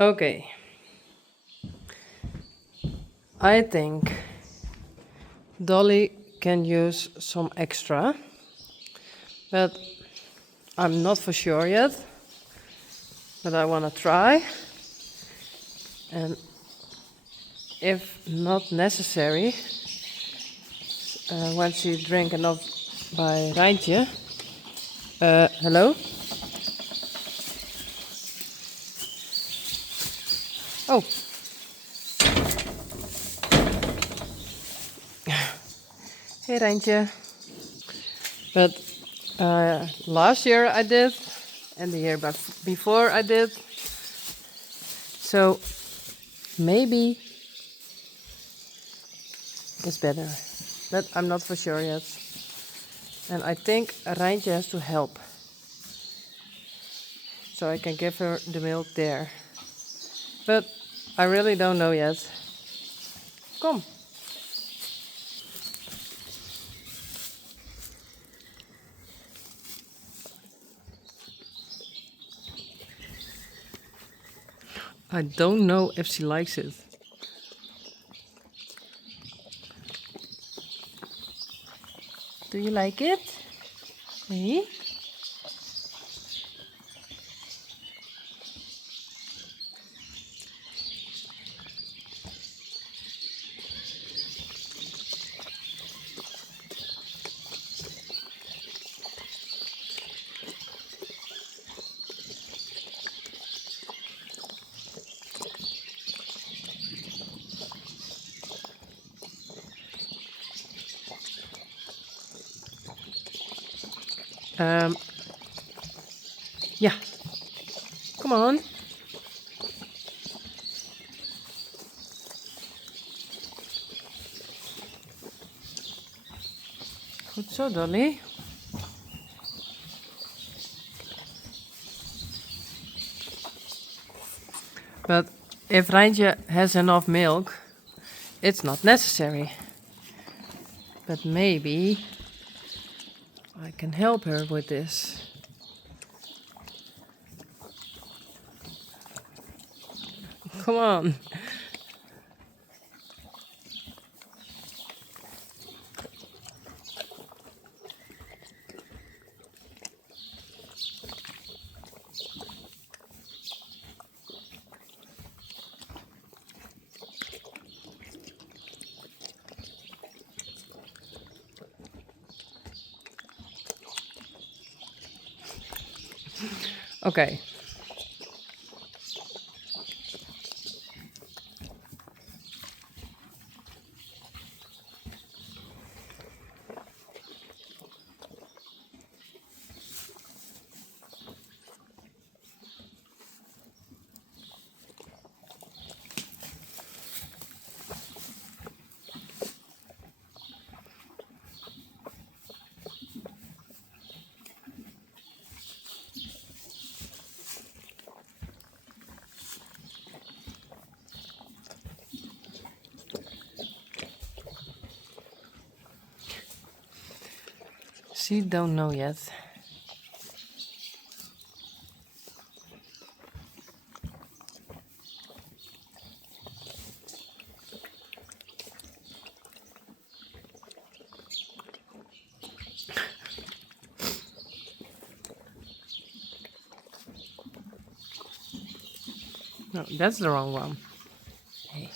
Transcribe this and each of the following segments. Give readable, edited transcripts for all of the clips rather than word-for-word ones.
Okay, I think Dolly can use some extra, but I'm not for sure yet. But I want to try, and if not necessary, when she drink enough by Reintje. Hello? Oh, hey Reintje. But last year I did, and the year before I did. So maybe it's better, but I'm not for sure yet. And I think Reintje has to help, so I can give her the milk there. But I really don't know yet. Come. I don't know if she likes it. Do you like it? Hey? Um, yeah. Come on. Goed zo, Dolly. But if Reintje has enough milk, it's not necessary. But maybe I can help her with this. Come on. Okay. She don't know yet. No, that's the wrong one. Hey.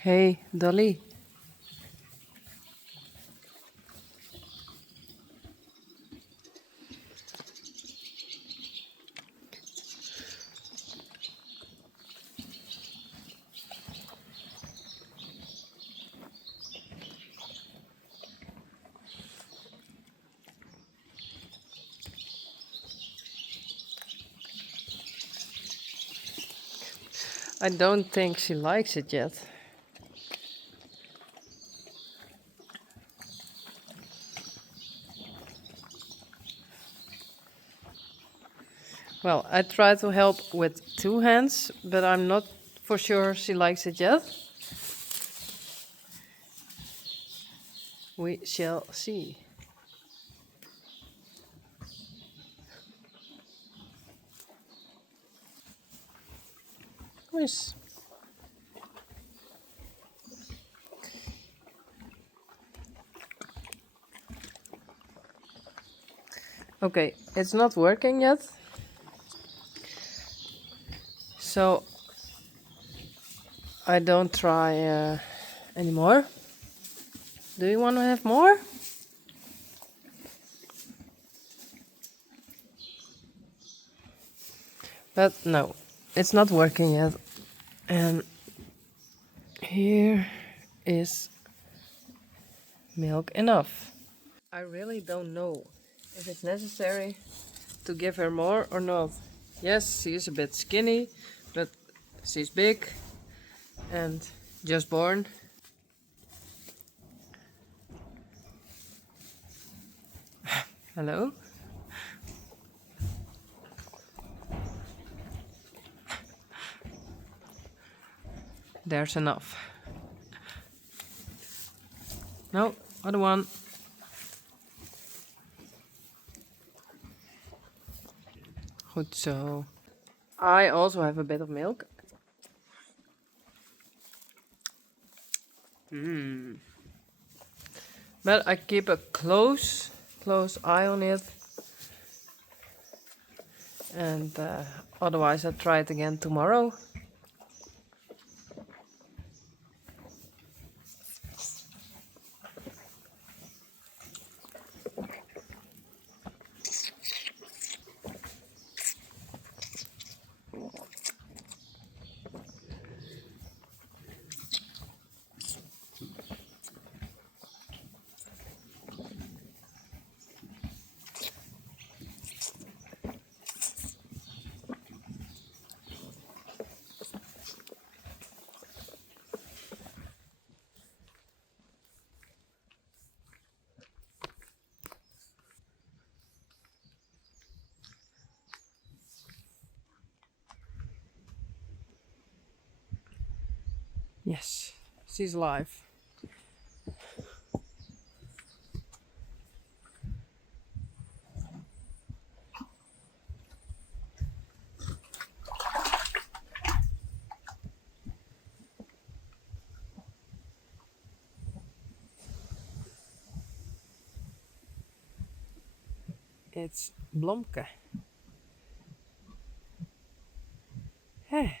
Hey, Dolly. I don't think she likes it yet. Well, I try to help with 2 hands, but I'm not for sure she likes it yet. We shall see. Yes. Okay, it's not working yet. So I don't try anymore. Do you want to have more? But no, it's not working yet. And here is milk enough. I really don't know if it's necessary to give her more or not. Yes, she is a bit skinny, but she's big and just born. Hello? There's enough. No, other one. Good so. I also have a bit of milk. But I keep a close eye on it. And otherwise I'll try it again tomorrow. Yes, she's alive. It's Blomke. Hey.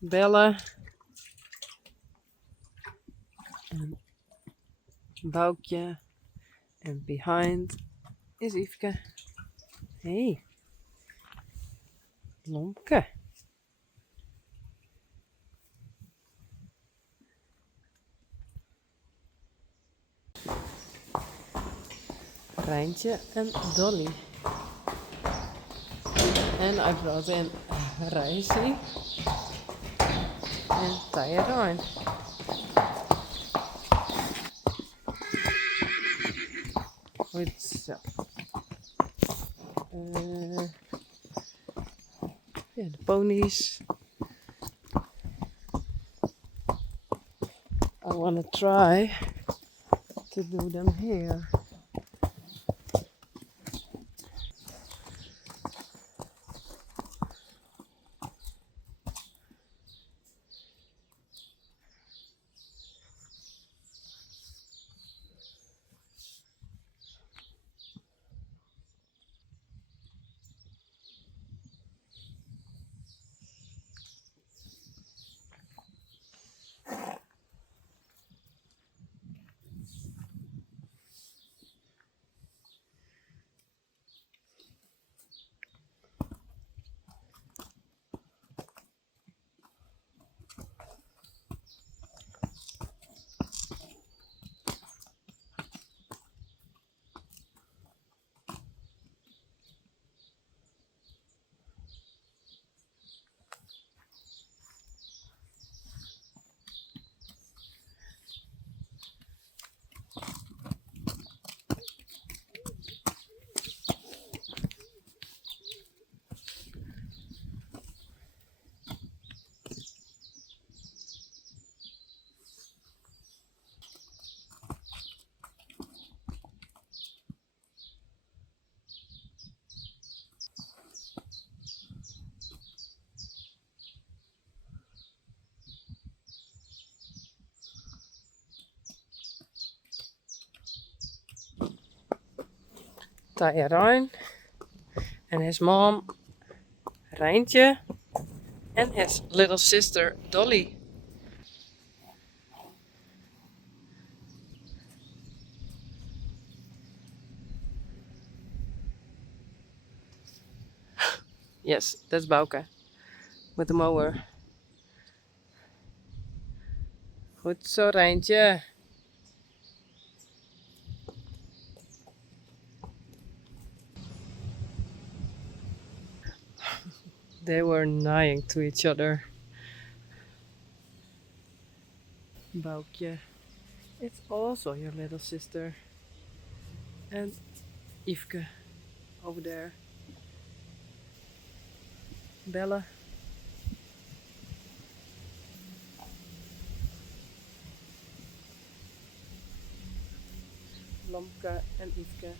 Bella and Boukje, and behind is Yveske. Hey, Blomke. Reintje and Dolly. And I brought in Reintje and Teije Rein. Goed zo. Ja, de ponies. I want to try to do them here. Teije Rein and his mom Reintje and his little sister Dolly. Yes, that's Bouke with the mower. Goed zo, Reintje. They were neighing to each other. Boukje, it's also your little sister. And Yveske over there. Bella. Lomke en Yveske.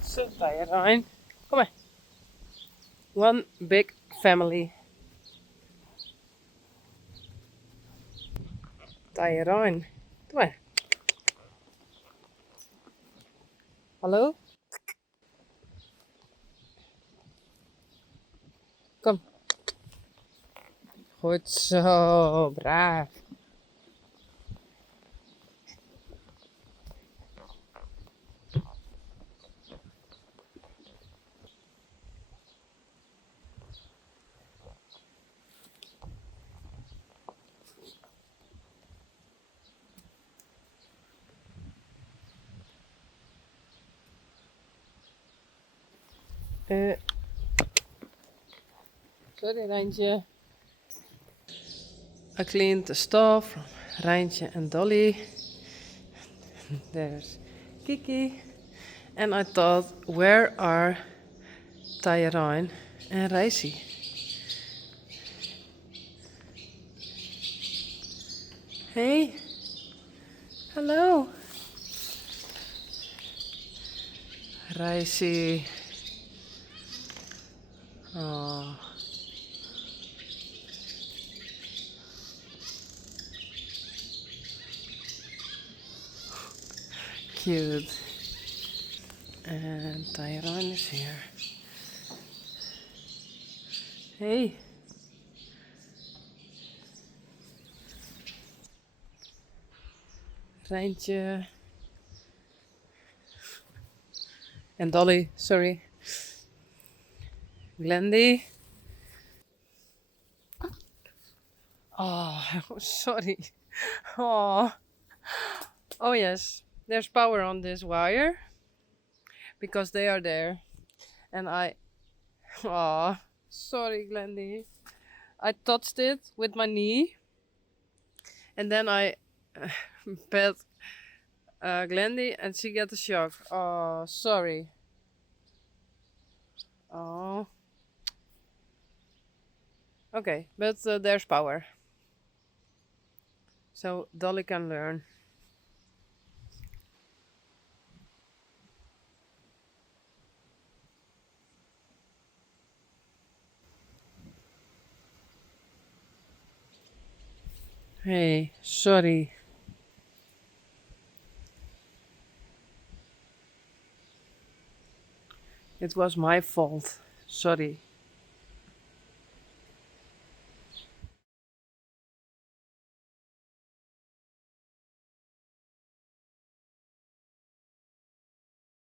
So, Teije Rein. Kom maar. One big family. Teije Rein. Kom maar. Hallo? Kom. Goed zo, braaf. Sorry, Reintje. I cleaned the stall from Reintje and Dolly. There's Kiki. And I thought, where are Teije Rein and Reisi? Hey. Hello. Reisi. Oh. Cute. And Teije Rein is here. Hey. Reintje. And Dolly, sorry. Glendy. Oh, sorry. Oh. Oh yes, there's power on this wire. Because they are there. And oh, sorry Glendy. I touched it with my knee. And then I pet Glendy and she got a shock. Oh, sorry. Oh. Okay, but there's power. So Dolly can learn. Hey, sorry. It was my fault. Sorry.